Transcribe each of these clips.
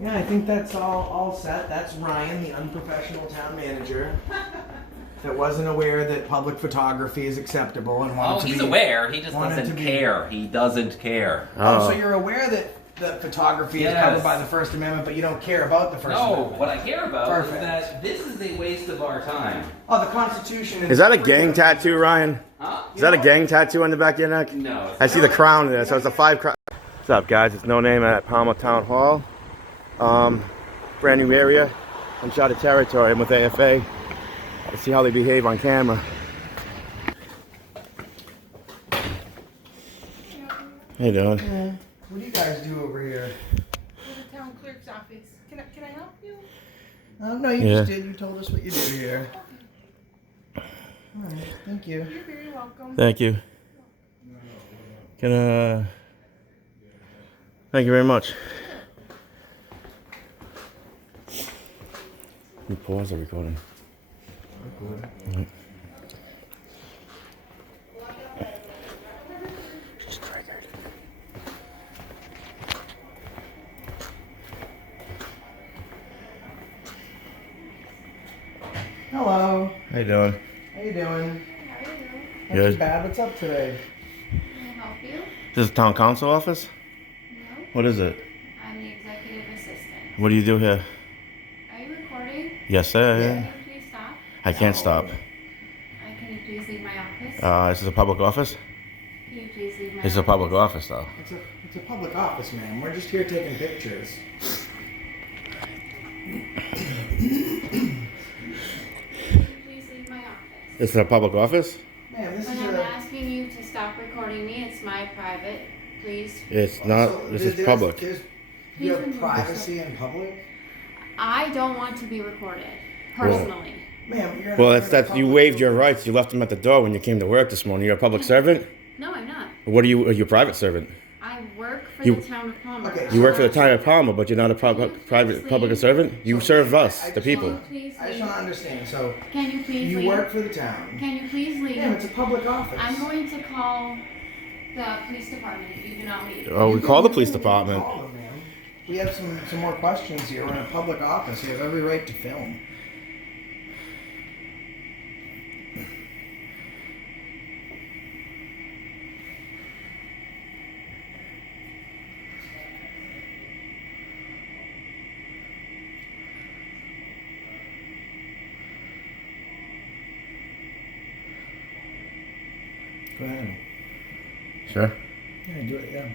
Yeah, I think that's all set. That's Ryan, the unprofessional town manager, that wasn't aware that public photography is acceptable and wanted to be... he's aware. He just doesn't care. He doesn't care. Oh, so you're aware that photography is covered by the First Amendment, but you don't care about the First Amendment? No, what I care about is that this is a waste of our time. Oh, the Constitution... Is that a gang tattoo, Ryan? Huh? Is that a gang tattoo on the back of your neck? No. I see the crown there, so it's a 5 crown. What's up, guys? It's No Name at Palmer Town Hall. Brand new area, uncharted territory. I'm with AFA. Let's see how they behave on camera. How you doing? Yeah. What do you guys do over here? We're the town clerk's office. Can I help you? No, you just did. You told us what you do here. All right, thank you. You're very welcome. Thank you. Thank you very much. Let me pause the recording. Right. She's triggered. Hello. How you doing? How you doing? How are you? Not Good. too bad. What's up today? Can I help you? This is the town council office? No. What is it? I'm the executive assistant. What do you do here? Are you recording? Yes, sir. Yeah. Can you please stop? I can't stop. Can you please leave my office? This is a public office? Can you please leave my This is a public office, though. It's a public office, man. We're just here taking pictures. Can you please leave my office? This is a public office? Man, this When is I'm a... asking you to stop recording me, it's my private. Please. It's not. This is public. You have privacy in public? I don't want to be recorded, personally. Ma'am, you're Well, that's you waived your rights. You left them at the door when you came to work this morning. You're a public servant? No, I'm not. What are you? Are you a private servant? I work for You- the town of Palmer. Okay, You work for the town of Palmer, but you're not a private public servant? You serve us, the people. Please I just leave. want to understand. So, Can you please you leave? work for the town. Can you please leave? Ma'am, it's a public office. I'm going to call the police department if you do not leave. Oh, we call the police You can department. call them, ma'am. We have some more questions here. We're in a public office. You have every right to film. Go ahead. Sure. Yeah, do it, yeah.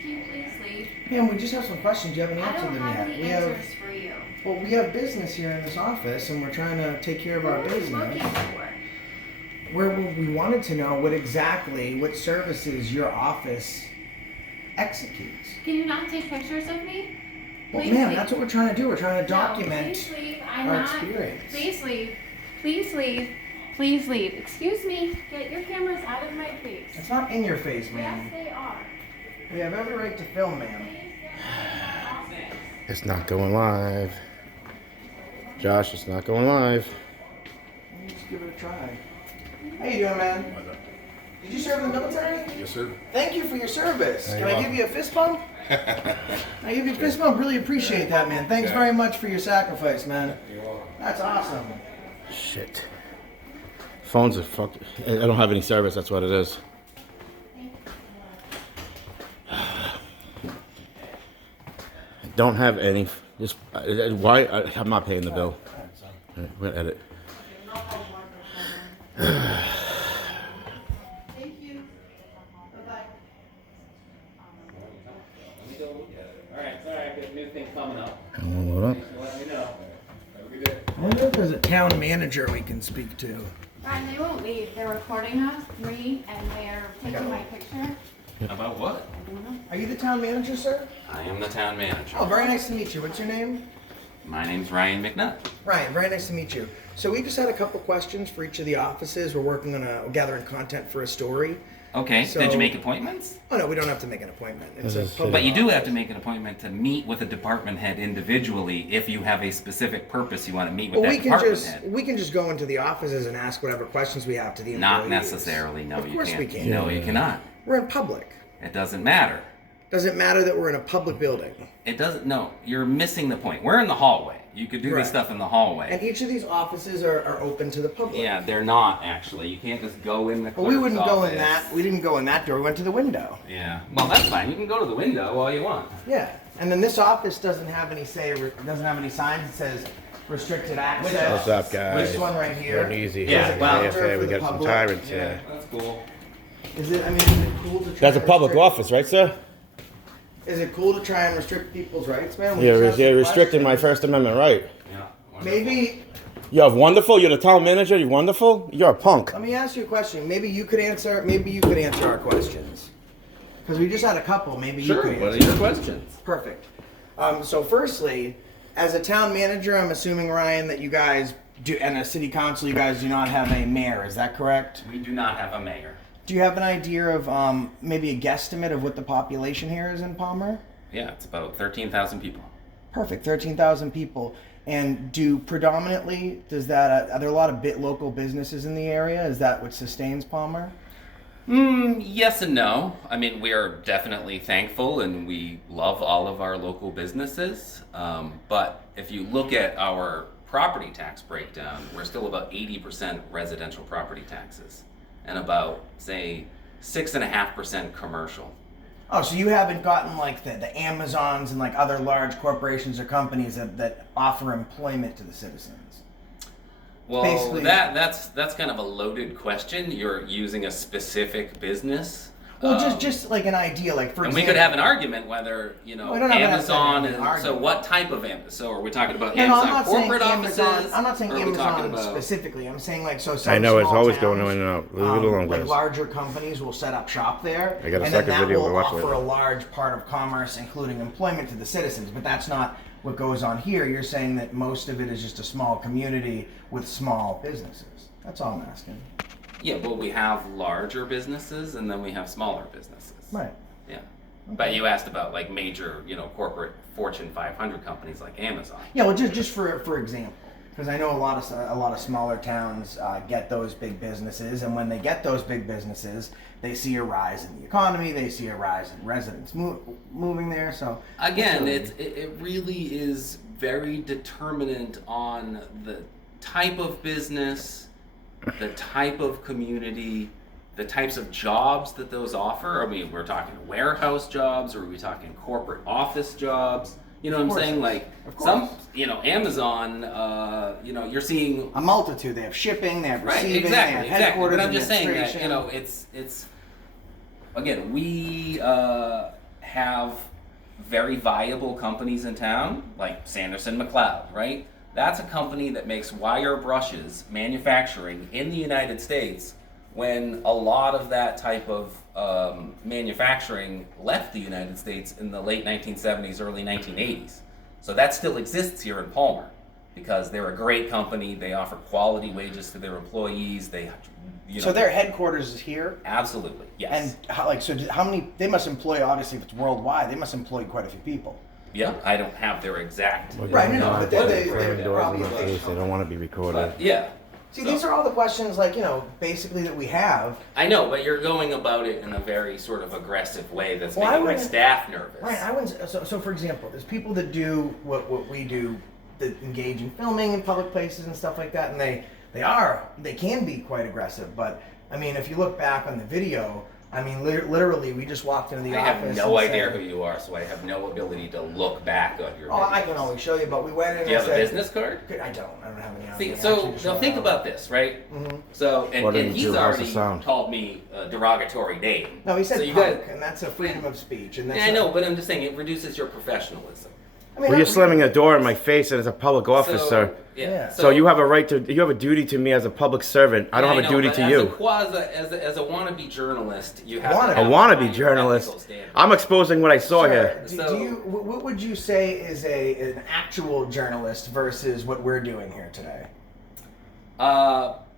Can you please leave? Ma'am, we just have some questions. You haven't I answered don't them have yet. any answers for you. Well, we have business here in this office, and we're trying to take care of our What are you business. looking for? We wanted to know what services your office executes. Can you not take pictures of me? Well, Please ma'am, leave. that's what we're trying to do. We're trying to No, document please leave. I'm our not. experience. Please leave. Please leave. Please leave. Excuse me. Get your cameras out of my face. It's not in your face, Yes, ma'am. they are. We have every right to film, ma'am. Please get out of my office. It's not going live. Josh, it's not going live. Let's give it a try. How you doing, man? Did you serve in the military? Yes, sir. Thank you for your service. You're Can I give welcome. you a fist bump? I give you a fist bump. Really appreciate that, man. Thanks very much for your sacrifice, man. That's awesome. Shit. Phones are fucked. I don't have any service. That's what it is. Don't have any. Just why? I'm not paying the bill. All right, we're gonna edit. Thank you. Bye-bye. Let me go look at it. Alright, sorry, I've got a new thing coming up. Hold up. Thanks for letting me know. Have a good day. I wonder if there's a town manager we can speak to. Ryan, they won't leave. They're recording us, and they're taking my picture. About what? I don't know. Are you the town manager, sir? I am the town manager. Oh, very nice to meet you. What's your name? My name's Ryan McNutt. Ryan, very nice to meet you. So we just had a couple questions for each of the offices. We're working on gathering content for a story. Okay, So- did you make appointments? Oh no, we don't have to make an appointment. It's This is a public But you do have office. to make an appointment to meet with a department head individually if you have a specific purpose you want to meet with Well, that department head. we can just go into the offices and ask whatever questions we have to the employees. Not necessarily. No, Of you course can't. we can. No, you cannot. We're in public. It doesn't matter. Does it matter that we're in a public building? It doesn't. No, you're missing the point. We're in the hallway. You could do Right. this stuff in the hallway. And each of these offices are open to the public. Yeah, they're not actually. You can't just go in the. But we wouldn't clerk's go in office. that. We didn't go in that door. We went to the window. Yeah. Well, that's fine. You can go to the window all you want. Yeah. And then this office doesn't have any doesn't have any signs that says restricted access. What's up, guys? This one right here. Very easy. Yeah, here. well- AFA, we got some Public. tyrants Yeah, here. that's cool. Is it? I mean, is it cool to try? That's a and public restrict- office, right, sir? Is it cool to try and restrict people's rights, man? We You're, just asked you're the restricting my question. First Amendment right. Yeah. Wonderful. Maybe. You're wonderful. You're the town manager. You're wonderful. You're a punk. Let me ask you a question. Maybe you could answer. Maybe you could answer our questions. Because we just had a couple. Maybe you Sure. could What are answer. your questions? Perfect. So firstly, as a town manager, I'm assuming, Ryan, that you guys do, and a city council, you guys do not have a mayor. Is that correct? We do not have a mayor. Do you have an idea of maybe a guesstimate of what the population here is in Palmer? Yeah, it's about 13,000 people. Perfect, 13,000 people. And does that, are there a lot of local businesses in the area? Is that what sustains Palmer? Yes and no. I mean, we are definitely thankful and we love all of our local businesses. But if you look at our property tax breakdown, we're still about 80% residential property taxes and about, say, 6.5% commercial. Oh, so you haven't gotten like the Amazons and like other large corporations or companies that offer employment to the citizens? Well, Basically- that's kind of a loaded question. You're using a specific business. Well, just like an idea, like for And example. we could have an argument whether, you know, We don't have an Amazon argument. and so what type of Amazon? So are we talking about No, I'm Amazon not saying corporate Amazon. offices? I'm not saying or are we talking Amazon about specifically. I'm saying like so. Some I know, it's small always towns, going in and out. Leave it alone, like guys. larger companies will set up shop there, I got a and second then that video, will we'll watch offer it. a large part of commerce, including employment to the citizens. But that's not what goes on here. You're saying that most of it is just a small community with small businesses. That's all I'm asking. Yeah, well, we have larger businesses and then we have smaller businesses. Right. Yeah. But you asked about like major, you know, corporate Fortune 500 companies like Amazon. Yeah. Well, just for example, because I know a lot of smaller towns get those big businesses, and when they get those big businesses, they see a rise in the economy. They see a rise in residents moving there. So Again, that's it really is very determinant on the type of business, the type of community, the types of jobs that those offer. I mean, we're talking warehouse jobs, or are we talking corporate office jobs? You know what I'm course. saying? Like Of course. some, you know, Amazon, you know, you're seeing a multitude. They have shipping. They have right, receiving. exactly, They have exactly. headquarters. But I'm just saying that, administration. you know, it's again, we have very viable companies in town, like Sanderson McLeod, right? That's a company that makes wire brushes manufacturing in the United States when a lot of that type of manufacturing left the United States in the late 1970s, early 1980s. So that still exists here in Palmer because they're a great company. They offer quality wages to their employees. They, you know, So their headquarters is here. absolutely, yes. And how many? They must employ. Obviously, if it's worldwide, they must employ quite a few people. yeah, I don't have their exact. Right, no, but they Slamming doors in probably my face. They don't want to be recorded. But yeah. See, So- these are all the questions, like, you know, basically that we have. I know, but you're going about it in a very sort of aggressive way that's Well, I making my wouldn't- staff nervous. Right, I wouldn't. So for example, there's people that do what we do, that engage in filming in public places and stuff like that, and they can be quite aggressive. But I mean, if you look back on the video, I mean, literally, we just walked into the I office. have no and idea said, who you are, so I have no ability to look back on your Oh, I videos. can always show you, but we went in. Do you and have a said, business card? I don't have any. on See, me. so Actually, just now went think out. about this, right? Mhm. So, and What did he's you- how's already the sound? called me a derogatory name. No, he said so you punk, got- and that's a freedom of speech. And that's Yeah, I know, but I'm just saying it reduces your professionalism. I mean, Well, you're slamming a door in my face, and it's a public office, So, sir. Yeah. So you have a right to. You have a duty to me as a public servant. I don't have a know, duty but to as you. A as a wannabe journalist, you have Wannabe. to A have wannabe high journalist. ethical standards. I'm exposing what I saw Sir, here. do you, what would you say is an actual journalist versus what we're doing here today?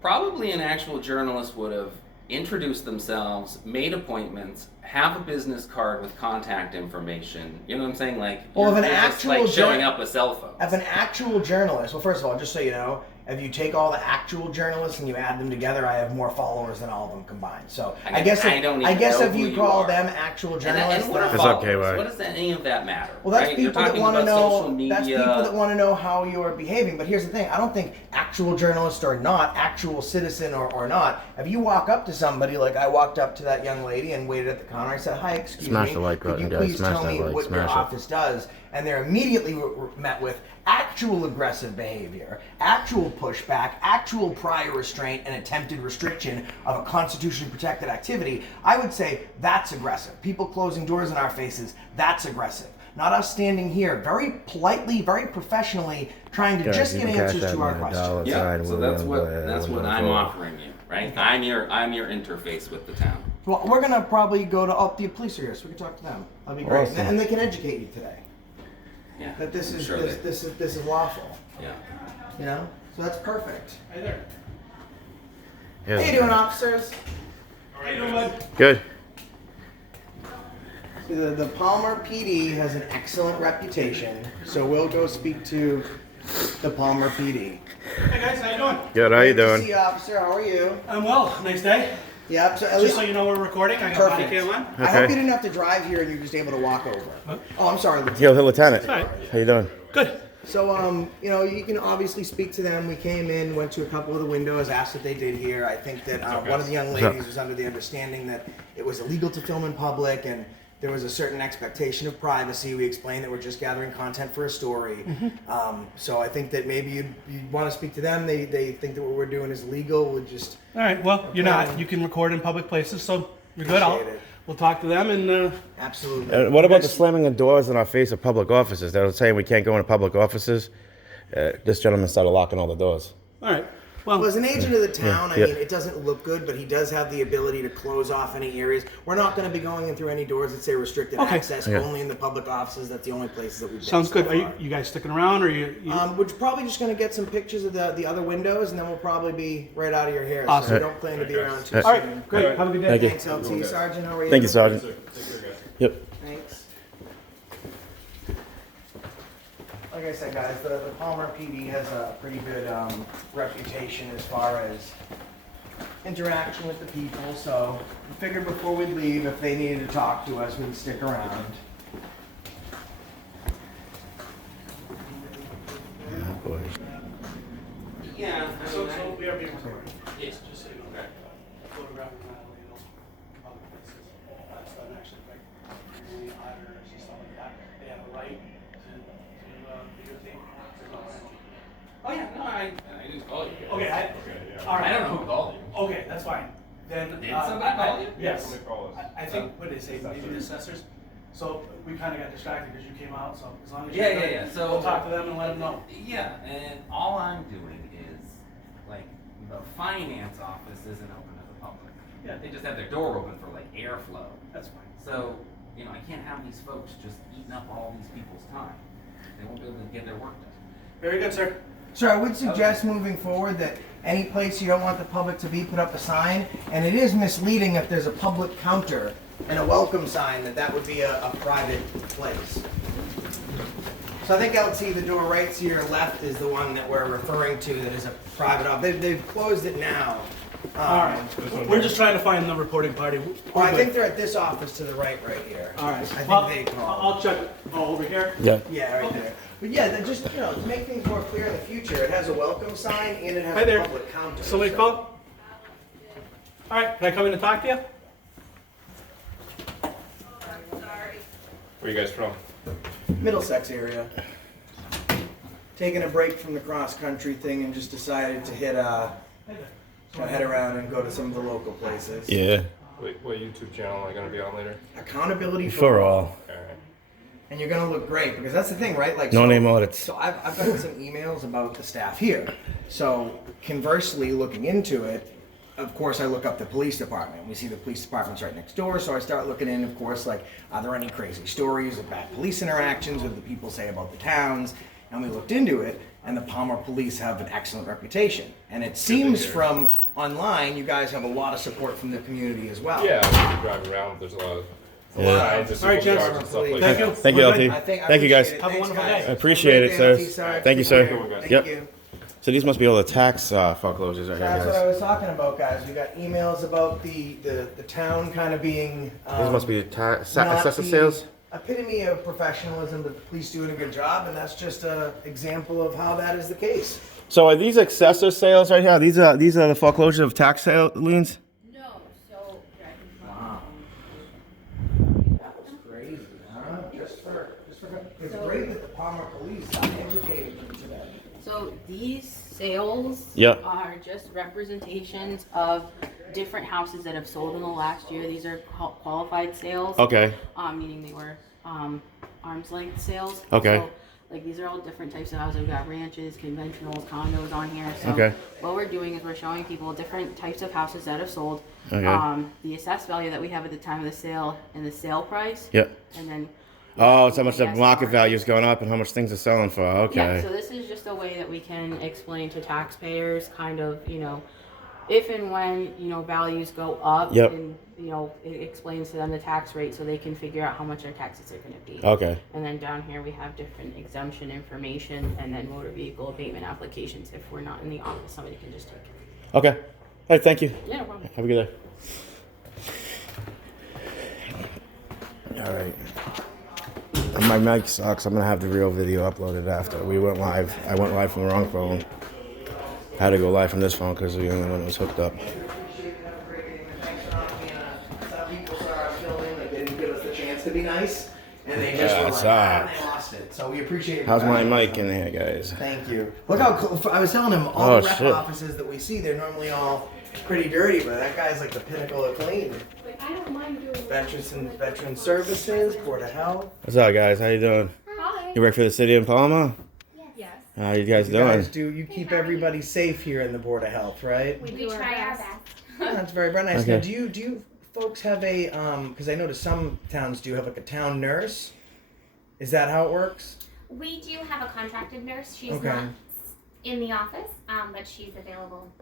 Probably an actual journalist would have introduced themselves, made appointments, have a business card with contact information. You know what I'm saying? Like, Well, if an you're just, actual like showing jour- up with cell phones. As an actual journalist, well, first of all, just so you know, if you take all the actual journalists and you add them together, I have more followers than all of them combined. So I guess I don't even guess know if who you you call are. them actual journalists, And what are What's up, followers? KY? What does any of that matter? well, that's right? You're people that talking want to about social know. media. That's people that want to know how you're behaving. But here's the thing: I don't think actual journalist or not, actual citizen or not. If you walk up to somebody, like I walked up to that young lady and waited at the counter, I said, "Hi, excuse Smash me, the like could button, you guys. please Smash tell that me like. what your Smash it. office does?" And they're immediately met with actual aggressive behavior, actual pushback, actual prior restraint, and attempted restriction of a constitutionally protected activity. I would say that's aggressive. People closing doors in our faces, that's aggressive. Not us standing here very politely, very professionally, trying to Guys, just you get can cash answers that to our $1 questions. Yeah, sign, so we'll that's be what on the- that's what on the I'm phone. offering you, right? I'm your interface with the town. Well, we're gonna probably go to the police are here, so we can talk to them. That'll be great, Awesome. and they can educate you today Yeah, that this I'm is sure this is lawful. Yeah. You know, so that's perfect. Hey there. Yeah. How you doing, officers? How you doing, bud? Good. See, the Palmer PD has an excellent reputation, so we'll go speak to the Palmer PD. Hey guys, how you doing? Good. How you Great to doing? see you, officer. How are you? I'm well. Nice day. Yep. So at Just least so you know, we're recording. I got body perfect. cam on. I hope Okay. you didn't have to drive here and you're just able to walk over. Oh, I'm sorry, Lieutenant. Yo, Lieutenant. All right. How you doing? Good. So, you know, you can obviously speak to them. We came in, went to a couple of the windows, asked what they did here. I think that one of the young ladies was under the understanding that it was illegal to film in public and there was a certain expectation of privacy. We explained that we're just gathering content for a story. So I think that maybe you'd want to speak to them. They think that what we're doing is legal. We'll just... All right. Well, you're not. You can record in public places, so you're good. Appreciate it. We'll talk to them and. Absolutely. What about the slamming of doors in our face of public offices? They were saying we can't go into public offices. This gentleman started locking all the doors. All right. Well, as an agent of the town, I Yeah. mean, it doesn't look good, but he does have the ability to close off any areas. We're not going to be going in through any doors that say restricted Okay. access, Yeah. only in the public offices. That's the only places that we've been Sounds so good. Are far. you guys sticking around, or you? We're probably just going to get some pictures of the other windows, and then we'll probably be right out of your hair. Awesome. So we don't plan to be around too All soon. right. Great. Have a good day. Thank you. Thanks, LT. Sergeant, how are you? Thank you, Sergeant. Yep. Thanks. Like I said, guys, the Palmer PD has a pretty good reputation as far as interaction with the people, so we figured before we leave, if they needed to talk to us, we'd stick around. Oh, boy. Yeah. So we are being recorded. Yes. Just so you know. Okay. Photographing not illegal in public places. That's not actually like any auditors and stuff like that. They have a right to videotape. There's no penalty. Oh yeah. No, I didn't call you. Okay. All I right. don't know who called you. Okay, that's fine. Then Did somebody call you? Yes. I think what did they say? Maybe the assessors. So we kind of got distracted because you came out. So as long as Yeah, you're yeah, good, yeah. So we'll talk to them and let them know. Yeah, and all I'm doing is like the finance office isn't open to the public. Yeah. They just have their door open for like airflow. That's fine. So, you know, I can't have these folks just eating up all these people's time. They won't be able to get their work done. Very good, sir. So I would suggest moving forward that any place you don't want the public to be, put up a sign, and it is misleading if there's a public counter and a welcome sign that would be a private place. So I think LT, the door right to your left is the one that we're referring to that is a private office. They've closed it now. All right. We're just trying to find the reporting party. Well, We're I good. think they're at this office to the right here. All right. I think Well, they called. I'll check. Oh, over here. Yeah. Yeah, right there. But yeah, they're just, you know, to make things more clear in the future, it has a welcome sign and it has Hi a there. public counter. Somebody so- called? All right. Can I come in and talk to you? Where you guys from? Middlesex area. Taking a break from the cross-country thing and just decided to head around and go to some of the local places. Yeah. Wait, what YouTube channel am I gonna be on later? Accountability For all. Alright. And you're gonna look great, because that's the thing, right? Like, No so- name audits. So I've gotten some emails about the staff here. So conversely, looking into it, of course, I look up the police department. We see the police department's right next door, so I start looking in, of course, like, are there any crazy stories of bad police interactions, what the people say about the towns? And we looked into it, and the Palmer police have an excellent reputation. And it seems from online, you guys have a lot of support from the community as well. Yeah, when you drive around, there's a lot of signs and All right, civil gents. charge and stuff like Thank that. you. Thank you, We're LT. good. I think, I Thank you, guys. appreciate it. Have a Thanks, wonderful guys. day. I appreciate it, Have a sir. great day, LT, sir. Thank you, Take sir. care. Thank Yep. you. So these must be all the tax foreclosures right here, That's what I guys. was talking about, guys. We got emails about the town kind of being. These must be not assessor the sales. Epitome of professionalism, but the police doing a good job, and that's just an example of how that is the case. So are these assessor sales right here? These are the foreclosure of tax sale liens? No, so. Wow. That was crazy, huh? Just for it's great that the Palmer police educated them today. So these sales Yep. are just representations of different houses that have sold in the last year. These are qualified sales. Okay. Meaning they were arm's length sales. Okay. So, like these are all different types of houses. We've got ranches, conventionals, condos on here. So Okay. what we're doing is we're showing people different types of houses that have sold. Okay. The assessed value that we have at the time of the sale and the sale price. Yep. And then Oh, it's how much the Yes, market are. value is going up and how much things are selling for. Okay. Yeah, so this is just a way that we can explain to taxpayers kind of, if and when, values go up. Yep. And, it explains to them the tax rate so they can figure out how much their taxes are gonna be. Okay. And then down here, we have different exemption information and then motor vehicle abatement applications. If we're not in the office, somebody can just take it. Okay. All right. Thank you. Yeah, no problem. Have a good day. All right. My mic sucks. I'm gonna have the real video uploaded after we went live. I went live from the wrong phone. I had to go live from this phone because the only one that was hooked up. Some people saw us filming, they didn't give us the chance to be nice, and they just were it's like, hot. and they lost it. So we appreciate it. How's my mic in there, guys? Thank you. Look how cool. I was telling him all Oh, the rep shit. offices that we see, they're normally all pretty dirty, but that guy's like the pinnacle of clean. I don't mind doing Veteran Services, Board of Health. What's up, guys? How you doing? Hi. You work for the city of Palma? Yes. How you guys You doing? guys you keep everybody safe here in the Board of Health, right? We We try our best. Oh, that's very nice. Okay. Now, do you folks have a because I noticed some towns do have like a town nurse. Is that how it works? We do have a contracted nurse. She's Okay. not in the office, but she's available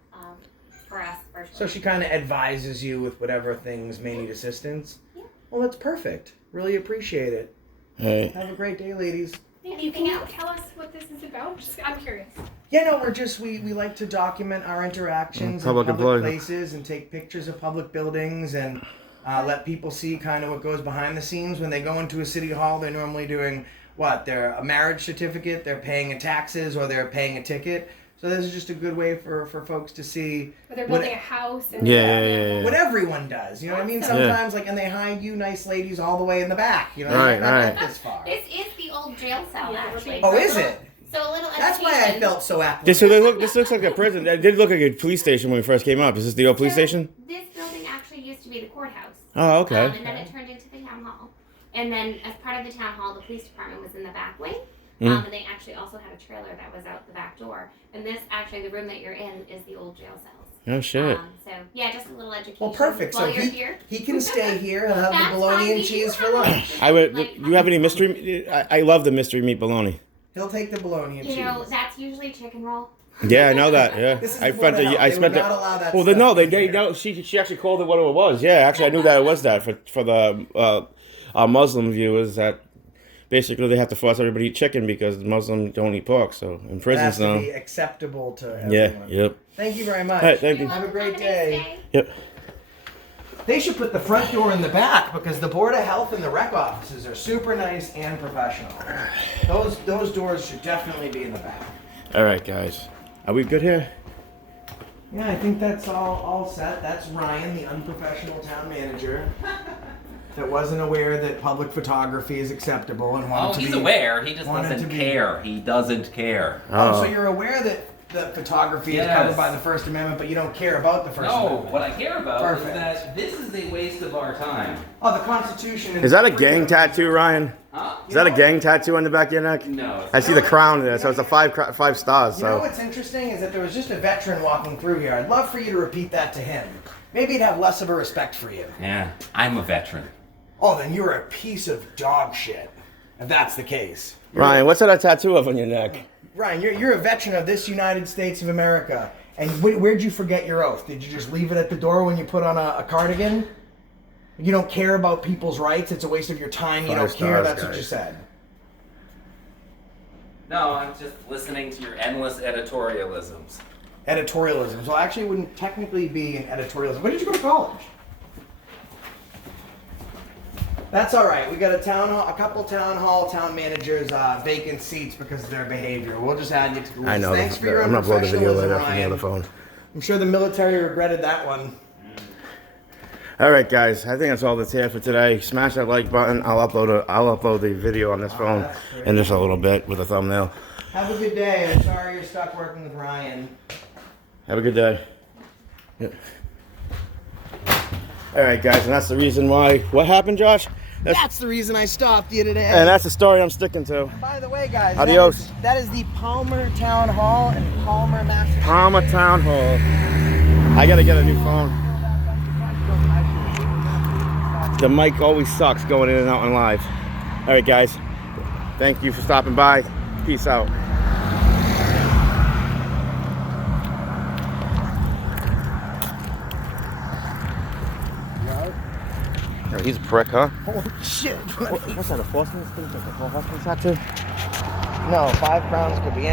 for us virtually. So she kind of advises you with whatever things may need assistance. Yeah. Well, that's perfect. Really appreciate it. Hey. Have a great day, ladies. Anything else? Tell us what this is about? I'm curious. Yeah, no, we like to document our interactions in Public public employment. places and take pictures of public buildings and let people see kind of what goes behind the scenes when they go into a city hall. They're normally doing what? They're a marriage certificate, they're paying a taxes, or they're paying a ticket. So this is just a good way for folks to see But they're what, building a house and Yeah. what everyone does. You know what I mean? Awesome. Sometimes and they hide you nice ladies all the way in the back. You know, Right, not right. this far. This is the old jail cell, Yeah, actually. Oh, So a is little- it? So a little That's why I education. felt so apple. This looks like a prison. It did look like a police station when we first came up. Is this the old police So station? This building actually used to be the courthouse. Oh, okay. And then it turned into the town hall. And then as part of the town hall, the police department was in the back wing. Mhm. And they actually also had a trailer that was out the back door. And this, actually, the room that you're in is the old jail cells. Oh shit. So, yeah, just a little education. Well, perfect. While So you're he here. he can stay here. He'll have That's the bologna fine, and we cheese do for have lunch. I would. like, You have any mystery? I love the mystery meat bologna. He'll take the bologna and You cheese. know, that's usually chicken roll. Yeah, I know that. Yeah, This is I the Board of Health. I They spent would the. not allow that Well, stuff no, in they here. no. She actually called it what it was. Yeah, actually, I knew that it was that for the Muslim viewers that basically they have to force everybody to eat chicken because Muslims don't eat pork. So in It prisons has to now. be acceptable to Yeah. everyone. Yep. Thank you very much. All right, thank you. Have a great Have day. Yep. They should put the front door in the back because the Board of Health and the rec offices are super nice and professional. Those doors should definitely be in the back. All right, guys. Are we good here? Yeah, I think that's all set. That's Ryan, the unprofessional town manager, that wasn't aware that public photography is acceptable and wanted Oh, to he's be aware. He just wanted doesn't to be- care. He doesn't care. Oh, so you're aware that photography is Yes. covered by the First Amendment, but you don't care about the First No, Amendment. what I care about Perfect. is that this is a waste of our time. Oh, the Constitution. Is that a gang tattoo, Ryan? Huh? Is that a gang tattoo on the back of your neck? No. I see the crown there, so it's a five stars. You know So what's interesting is that there was just a veteran walking through here. I'd love for you to repeat that to him. Maybe he'd have less of a respect for you. Yeah, I'm a veteran. Oh, then you're a piece of dog shit. If that's the case. Ryan, what's that tattoo of on your neck? Ryan, you're a veteran of this United States of America. And where'd you forget your oath? Did you just leave it at the door when you put on a cardigan? You don't care about people's rights. It's a waste of your time. You Five don't care. stars, That's what guys. you said. No, I'm just listening to your endless editorialisms. Editorialism. So actually, it wouldn't technically be an editorialism. Where did you go to college? That's all right. We got a couple town managers vacant seats because of their behavior. We'll just add you to the list. I know. Thanks for your I'm gonna upload the video unprofessionalism, later from the Ryan. other phone. I'm sure the military regretted that one. All right, guys. I think that's all that's here for today. Smash that like button. I'll upload the video on this phone that's great. in just a little bit with a thumbnail. Have a good day. I'm sorry you're stuck working with Ryan. Have a good day. Yeah. All right, guys, and that's the reason why. What happened, Josh? That's the reason I stopped you today. And that's the story I'm sticking to. By the way, guys, Adios. that is the Palmer Town Hall in Palmer, Massachusetts. Palmer Town Hall. I gotta get a new phone. The mic always sucks going in and out on live. All right, guys. Thank you for stopping by. Peace out. Oh, he's a prick, huh? Holy shit. What's that, a Boston? Like a Boston tattoo? No, 5 crowns could be anything.